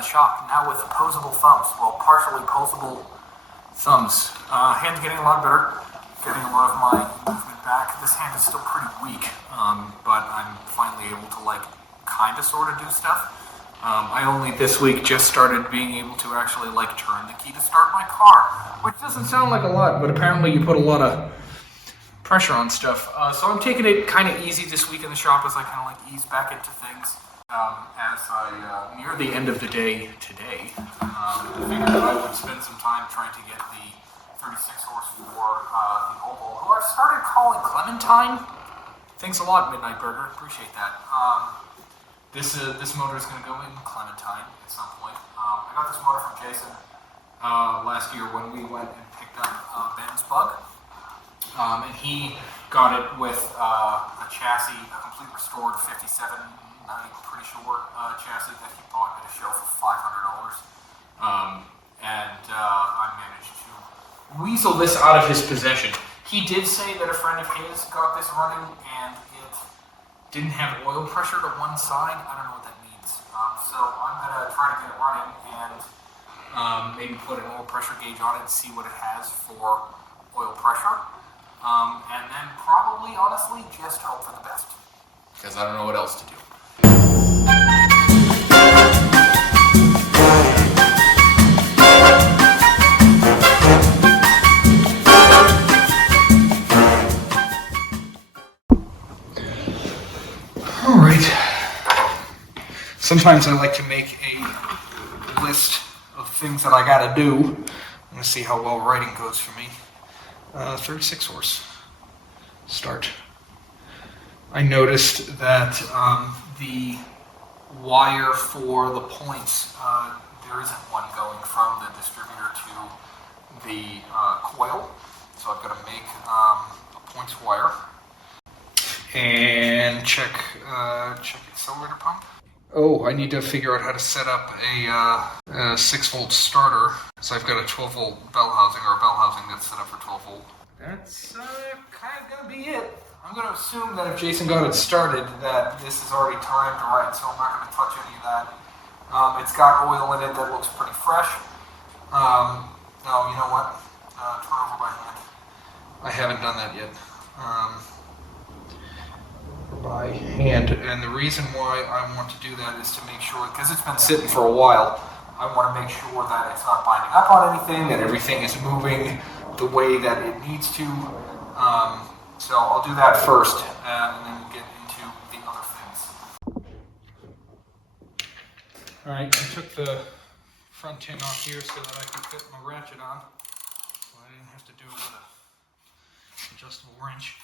the shop, now with opposable thumbs. Well, partially opposable thumbs. Hand's getting a lot better, getting a lot of my movement back. This hand is still pretty weak, but I'm finally able to like kind of sort of do stuff. I only this week just started being able to actually like turn the key to start my car, which doesn't sound like a lot, but apparently you put a lot of pressure on stuff. So I'm taking it kind of easy this week in the shop as I kind of like ease back into things. As I near the end of the day today, I figured that I would spend some time trying to get the 36 horse for the Oval, who I've started calling Clementine. Thanks a lot, Midnight Burger. Appreciate that. This motor is going to go in Clementine at some point. I got this motor from Jason last year when we went and picked up Ben's Bug. And he got it with a chassis, a complete restored 57, I'm pretty sure, chassis that he bought at a show for $500. I managed to weasel this out of his possession. He did say that a friend of his got this running and it didn't have oil pressure to one side. I don't know what that means. So I'm going to try to get it running and maybe put an oil pressure gauge on it and see what it has for oil pressure. And then probably, honestly, just hope for the best. Because I don't know what else to do. Alright. Sometimes I like to make a list of things that I gotta do. I'm gonna see how well writing goes for me. 36 horse. Start. I noticed that the wire for the points, there isn't one going from the distributor to the coil. So I've got to make a points wire and check accelerator pump. Oh, I need to figure out how to set up a 6-volt starter. So I've got a 12-volt bell housing, or a bell housing that's set up for 12-volt. That's kind of going to be it. I'm going to assume that if Jason got it started, that this is already timed right, so I'm not going to touch any of that. It's got oil in it that looks pretty fresh. No, you know what? Turn over by hand. I haven't done that yet. By hand, and the reason why I want to do that is to make sure, because it's been sitting for a while, I want to make sure that it's not binding up on anything, that everything is moving the way that it needs to. So I'll do that first, and then we'll get into the other things. Alright, I took the front tin off here so that I can fit my ratchet on, so I didn't have to do it with an adjustable wrench.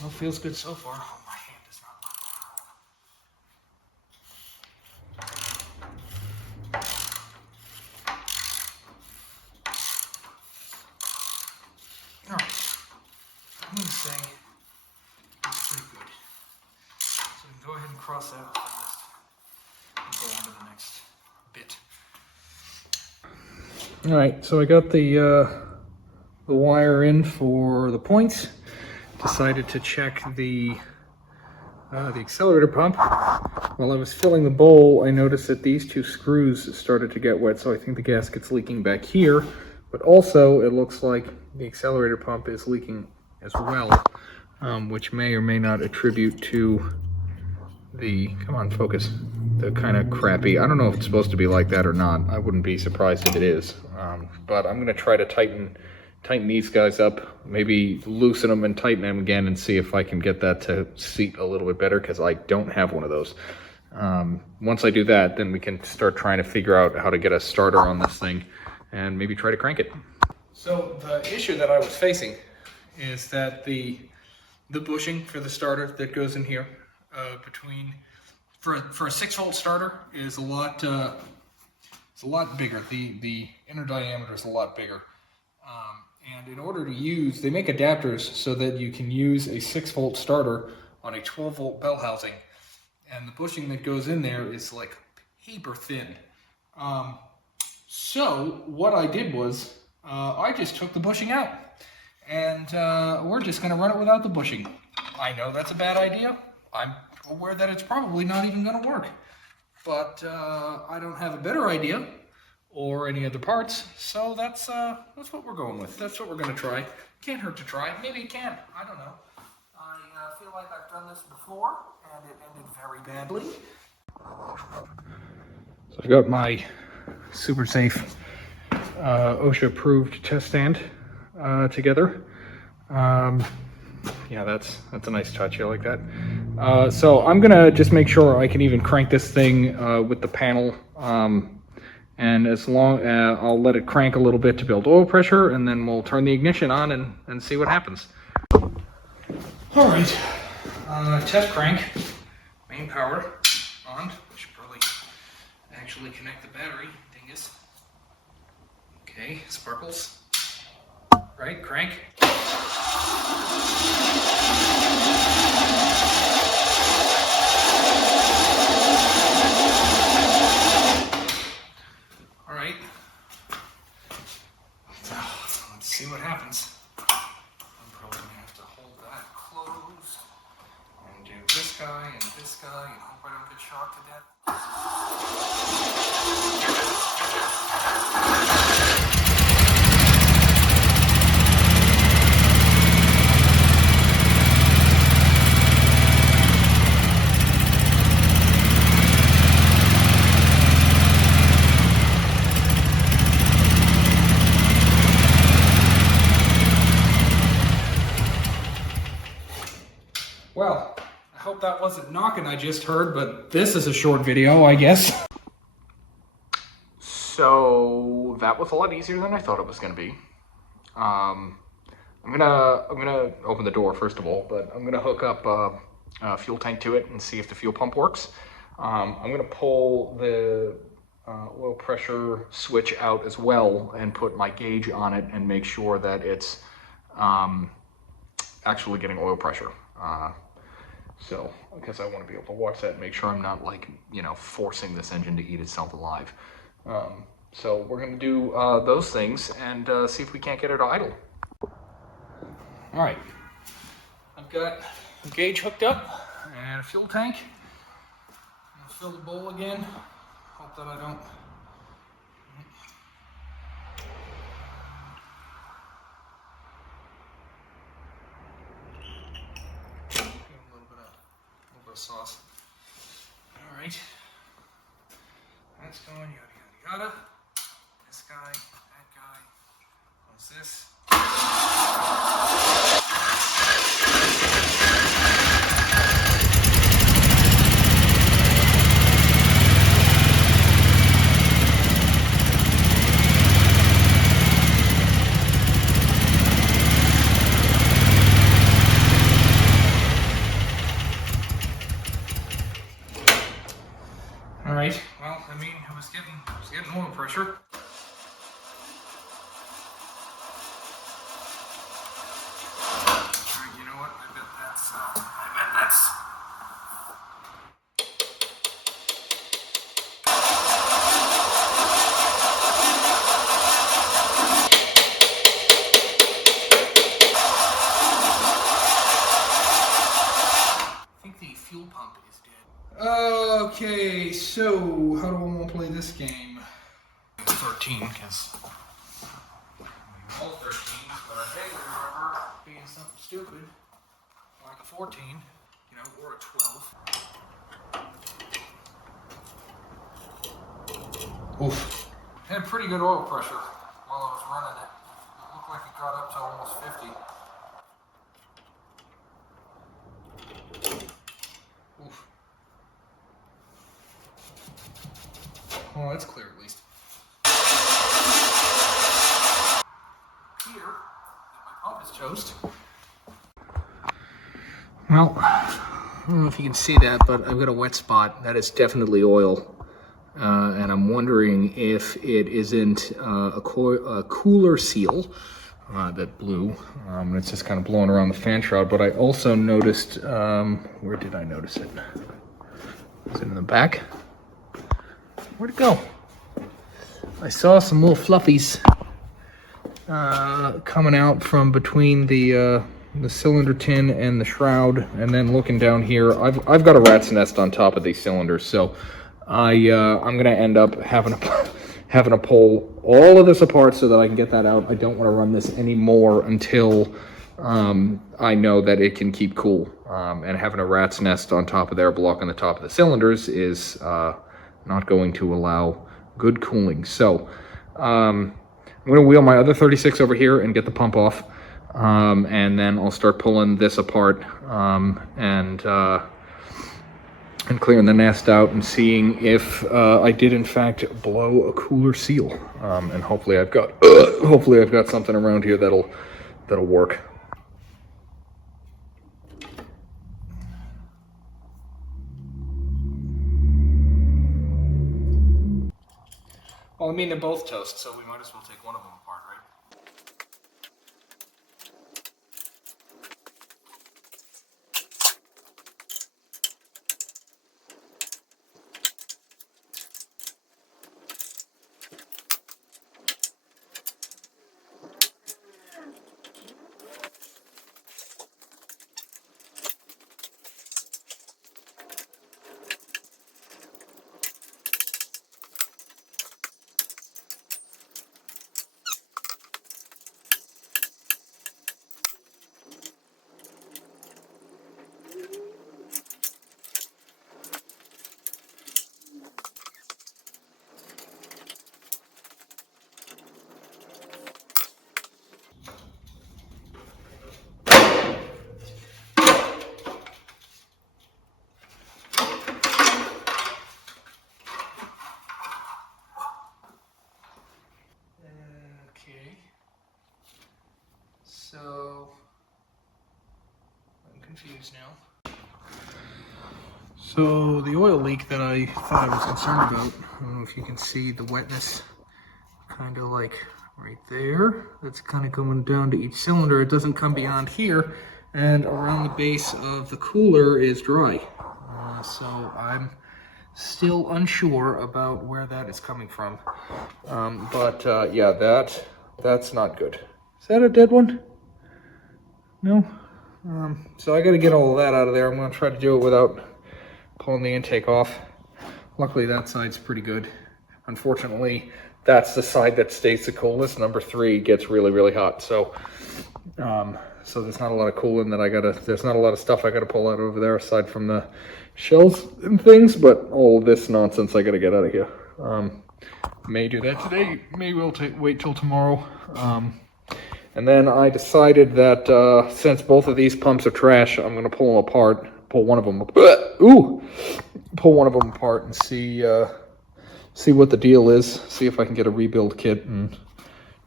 Well, feels good so far. Oh, my hand is not working. Alright. I'm going to say it's pretty good. So we can go ahead and cross that off the list and go on to the next bit. Alright, so I got the wire in for the points. Decided to check the accelerator pump. While I was filling the bowl, I noticed that these two screws started to get wet, so I think the gasket's leaking back here. But also, it looks like the accelerator pump is leaking as well, which may or may not attribute to the, come on, focus, the kind of crappy, I don't know if it's supposed to be like that or not. I wouldn't be surprised if it is. But I'm going to try to tighten these guys up, maybe loosen them and tighten them again and see if I can get that to seat a little bit better, because I don't have one of those. Once I do that, then we can start trying to figure out how to get a starter on this thing and maybe try to crank it. So the issue that I was facing is that the bushing for the starter that goes in here for a 6-volt starter is a lot bigger. The inner diameter is a lot bigger. And in order to use, they make adapters so that you can use a 6-volt starter on a 12-volt bell housing. And the bushing that goes in there is like paper thin. So what I did was, I just took the bushing out. And we're just going to run it without the bushing. I know that's a bad idea. I'm aware that it's probably not even going to work. But I don't have a better idea or any other parts, so that's what we're going with. That's what we're going to try. Can't hurt to try. Maybe it can. I don't know. I feel like I've done this before, and it ended very badly. So I've got my super safe OSHA-approved test stand together. Yeah, that's a nice touch. I like that. So I'm gonna just make sure I can even crank this thing with the panel, and as long I'll let it crank a little bit to build oil pressure, and then we'll turn the ignition on and see what happens. All right, test crank, main power on. I should probably actually connect the battery. Dingus. Okay, sparkles. Right, crank. All right. Let's see what happens. I'm probably gonna have to hold that closed and do this guy and hope I don't get shocked to death. Well, I hope that wasn't knocking I just heard, but this is a short video, I guess. So that was a lot easier than I thought it was going to be. I'm gonna open the door first of all, but I'm gonna hook up a fuel tank to it and see if the fuel pump works. I'm gonna pull the oil pressure switch out as well and put my gauge on it and make sure that it's actually getting oil pressure. So, because I want to be able to watch that and make sure I'm not, like, you know, forcing this engine to eat itself alive. So we're going to do those things and see if we can't get it to idle. All right, I've got a gauge hooked up and a fuel tank. I'm going to fill the bowl again. Hope that I don't... sauce. All right, that's going yada yada yada. This guy, that guy. What's this? All right. Well, I mean, I was getting oil pressure. All right. You know what? I bet that's. I think the fuel pump is dead. Okay, so how do I want to play this game? 13, because all 13, but I vaguely remember being something stupid, like a 14, you know, or a 12. Oof. Had pretty good oil pressure while I was running it. It looked like it got up to almost 50. Oof. Oh, that's clear at least. Here, my pump is toast. Well, I don't know if you can see that, but I've got a wet spot. That is definitely oil. And I'm wondering if it isn't a cooler seal that blew. It's just kind of blowing around the fan shroud. But I also noticed, where did I notice it? Is it in the back? Where'd it go? I saw some little fluffies coming out from between the the cylinder tin and the shroud, and then looking down here, I've got a rat's nest on top of these cylinders, so I'm gonna end up having to pull all of this apart so that I can get that out. I don't want to run this anymore until I know that it can keep cool. And having a rat's nest on top of there blocking the top of the cylinders is not going to allow good cooling. So I'm going to wheel my other 36 over here and get the pump off. And then I'll start pulling this apart and clearing the nest out and seeing if I did in fact blow a cooler seal. And hopefully I've got something around here that'll work. Well, I mean, they're both toast, so we might as well take one of them apart, right? So, I'm confused now. So, the oil leak that I thought I was concerned about, I don't know if you can see the wetness kind of like right there. That's kind of coming down to each cylinder. It doesn't come beyond here, and around the base of the cooler is dry. So, I'm still unsure about where that is coming from. Yeah, that's not good. Is that a dead one? No? So I got to get all of that out of there. I'm going to try to do it without pulling the intake off. Luckily that side's pretty good. Unfortunately, that's the side that stays the coolest. Number 3 gets really, really hot. So there's not a lot of cooling that there's not a lot of stuff I got to pull out over there aside from the shells and things, but all this nonsense I got to get out of here. May do that today. Maybe we'll wait till tomorrow. And then I decided that since both of these pumps are trash, I'm going to pull them apart, pull one of them apart and see what the deal is, see if I can get a rebuild kit and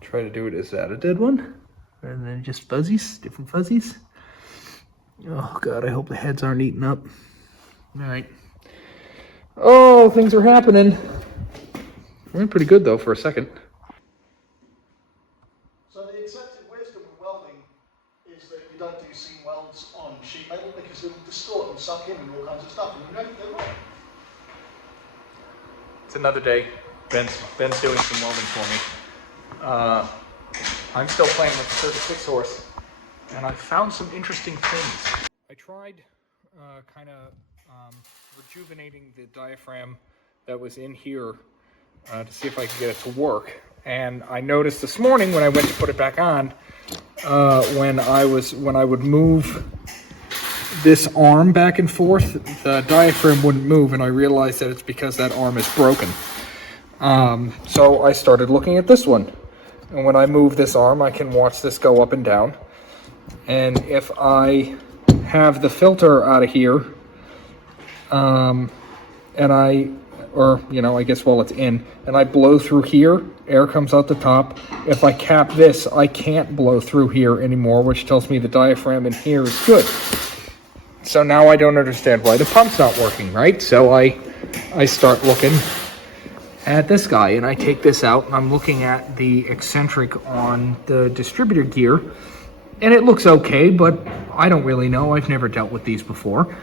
try to do it. Is that a dead one? And then just fuzzies, different fuzzies. Oh God, I hope the heads aren't eaten up. All right. Oh, things are happening. Went pretty good though for a second. You don't do seam welds on sheet metal because it'll distort and suck in and all kinds of stuff, and you don't get right. It's another day. Ben's doing some welding for me. I'm still playing with the 36 horse, and I found some interesting things. I tried kind of rejuvenating the diaphragm that was in here to see if I could get it to work. And I noticed this morning when I went to put it back on, when I would move this arm back and forth, the diaphragm wouldn't move, and I realized that it's because that arm is broken. So I started looking at this one, and when I move this arm, I can watch this go up and down. And if I have the filter out of here, I guess while it's in, and I blow through here, air comes out the top. If I cap this, I can't blow through here anymore, which tells me the diaphragm in here is good. So now I don't understand why the pump's not working, right? So I start looking at this guy, and I take this out, and I'm looking at the eccentric on the distributor gear, and it looks okay, but I don't really know. I've never dealt with these before.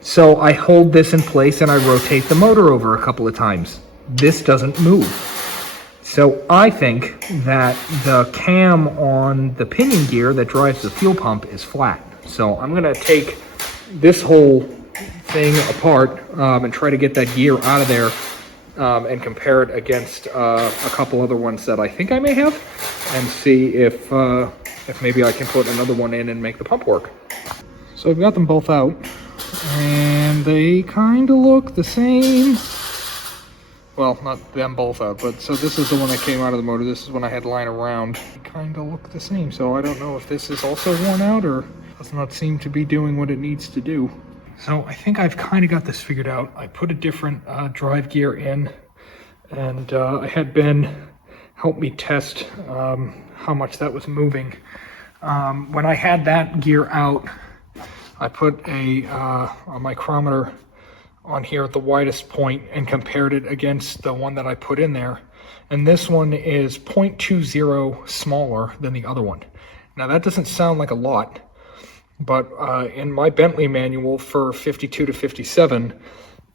So I hold this in place and I rotate the motor over a couple of times. This doesn't move. So I think that the cam on the pinion gear that drives the fuel pump is flat. So I'm gonna take this whole thing apart and try to get that gear out of there and compare it against a couple other ones that I think I may have, and see if maybe I can put another one in and make the pump work. So I've got them both out, and they kind of look the same. Well, not them both out, but so this is the one that came out of the motor. This is one I had lying around. They kind of look the same, so I don't know if this is also worn out or does not seem to be doing what it needs to do. So I think I've kind of got this figured out. I put a different drive gear in, and I had Ben help me test how much that was moving. When I had that gear out, I put a micrometer on here at the widest point and compared it against the one that I put in there. And this one is 0.20 smaller than the other one. Now that doesn't sound like a lot, but in my Bentley manual for 52 to 57,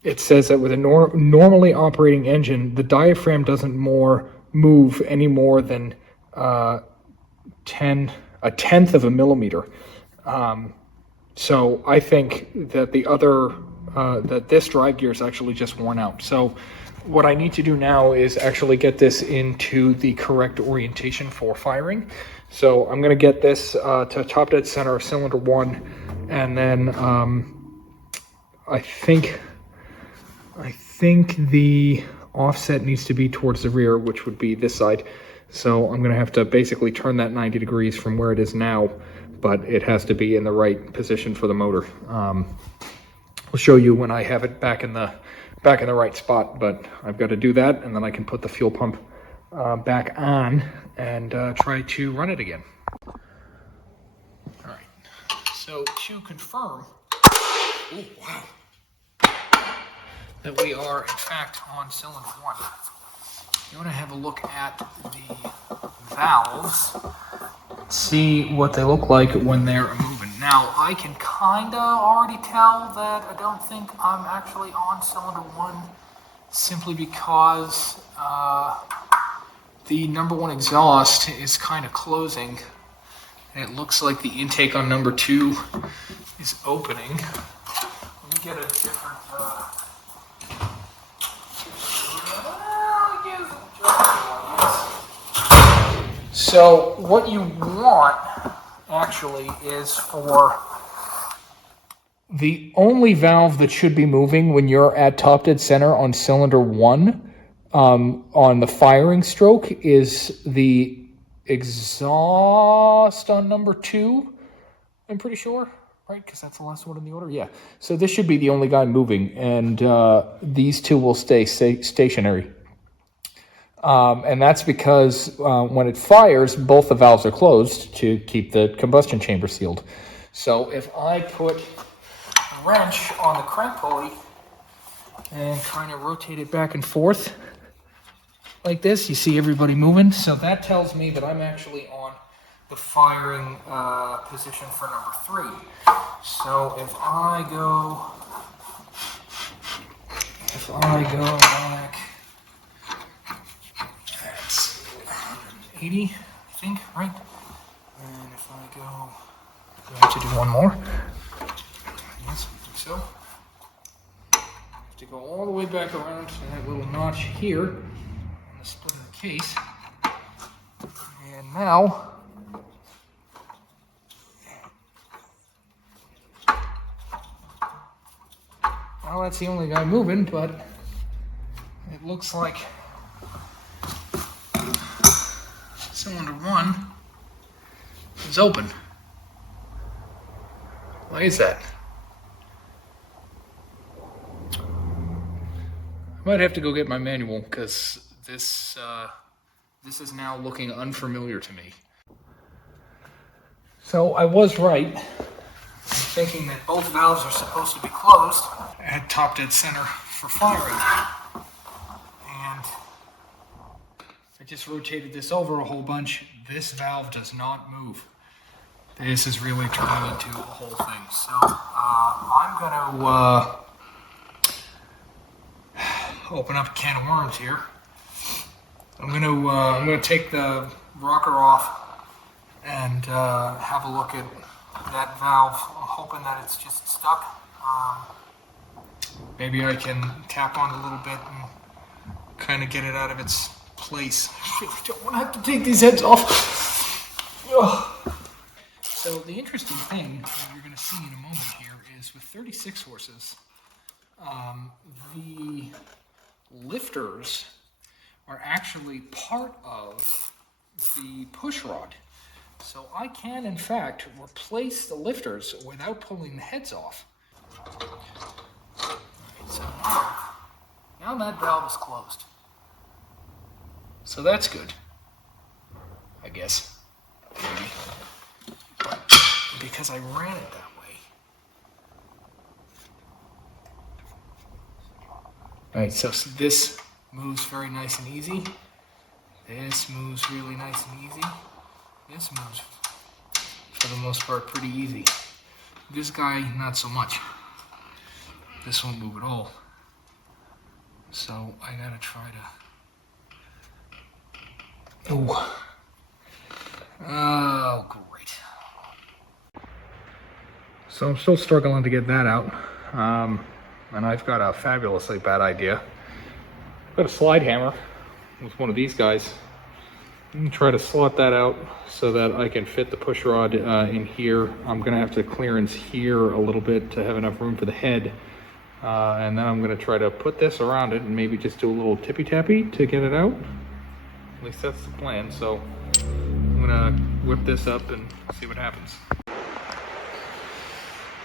it says that with a normally operating engine, the diaphragm doesn't move any more than a tenth of a millimeter. So I think that that this drive gear is actually just worn out. So what I need to do now is actually get this into the correct orientation for firing. So I'm going to get this to top dead center of cylinder 1, and then I think the offset needs to be towards the rear, which would be this side. So I'm going to have to basically turn that 90 degrees from where it is now, but it has to be in the right position for the motor. I'll show you when I have it back in the right spot, but I've got to do that, and then I can put the fuel pump back on and try to run it again. All right, so to confirm, oh wow, that we are in fact on cylinder 1, you want to have a look at the valves, see what they look like when they're moving. Now, I can kind of already tell that I don't think I'm actually on cylinder 1, simply because the number 1 exhaust is kind of closing, and it looks like the intake on number 2 is opening. Let me get a different So what you want actually is for the only valve that should be moving when you're at top dead center on cylinder 1 on the firing stroke is the exhaust on number 2, I'm pretty sure, right? Because that's the last one in the order. Yeah. So this should be the only guy moving, and these two will stay stationary. And that's because when it fires, both the valves are closed to keep the combustion chamber sealed. So if I put a wrench on the crank pulley and kind of rotate it back and forth like this, you see everybody moving. So that tells me that I'm actually on the firing position for number 3. So if I go back, 80, I think, right? And if I go, do I have to do one more? Yes, I think so. I have to go all the way back around to that little notch here on the split of the case. And now, well, that's the only guy moving, but it looks like cylinder 1 is open. Why is that? I might have to go get my manual, because this is now looking unfamiliar to me. So I was right, thinking that both valves are supposed to be closed at top dead center for firing. And I just rotated this over a whole bunch. This valve does not move. This is really turning into a whole thing. So I'm going to open up a can of worms here. I'm gonna take the rocker off and have a look at that valve. I'm hoping that it's just stuck. Maybe I can tap on it a little bit and kind of get it out of its place. I really don't want to have to take these heads off. Ugh. So the interesting thing that you're going to see in a moment here is with 36 horses, the lifters are actually part of the push rod. So I can, in fact, replace the lifters without pulling the heads off. So now that valve is closed. So that's good, I guess, maybe, because I ran it that way. All right, so this moves very nice and easy. This moves really nice and easy. This moves, for the most part, pretty easy. This guy, not so much. This won't move at all. So I gotta try to... Oh, great. So I'm still struggling to get that out. And I've got a fabulously bad idea. I've got a slide hammer with one of these guys. I'm gonna try to slot that out so that I can fit the push rod in here. I'm gonna have to clearance here a little bit to have enough room for the head. And then I'm gonna try to put this around it and maybe just do a little tippy-tappy to get it out. At least that's the plan. So I'm gonna whip this up and see what happens.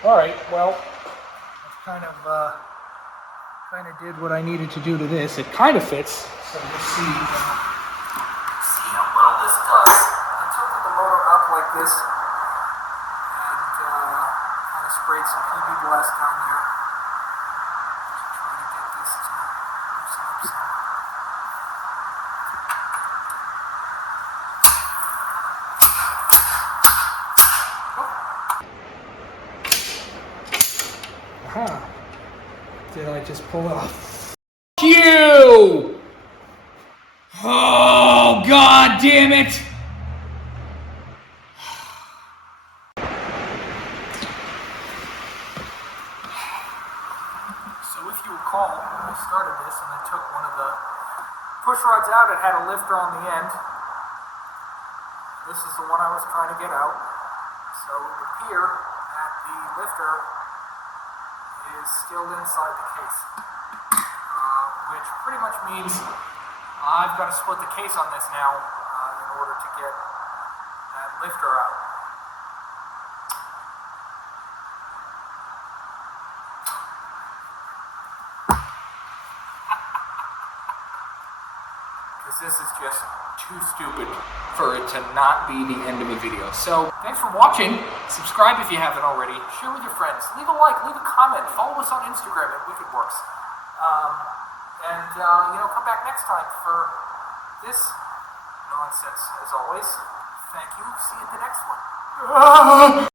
All right, well, I've kind of did what I needed to do to this. It kind of fits, so we'll see how well this does. I tilted the motor up like this and kind of sprayed some PB Blast on there to try to get this to loosen up some. Aha! Did I just pull it off? You! Oh, God damn it! So if you recall, when I started this and I took one of the push rods out, it had a lifter on the end. This is the one I was trying to get out. So it would appear that the lifter is still inside the case, which pretty much means I've got to split the case on this now in order to get that lifter out. Because this is just too stupid for it to not be the end of a video. So, thanks for watching. Subscribe if you haven't already. Share with your friends. Leave a like, leave a comment. Follow us on Instagram at WickedWorks. Come back next time for this nonsense. As always, thank you. See you at the next one.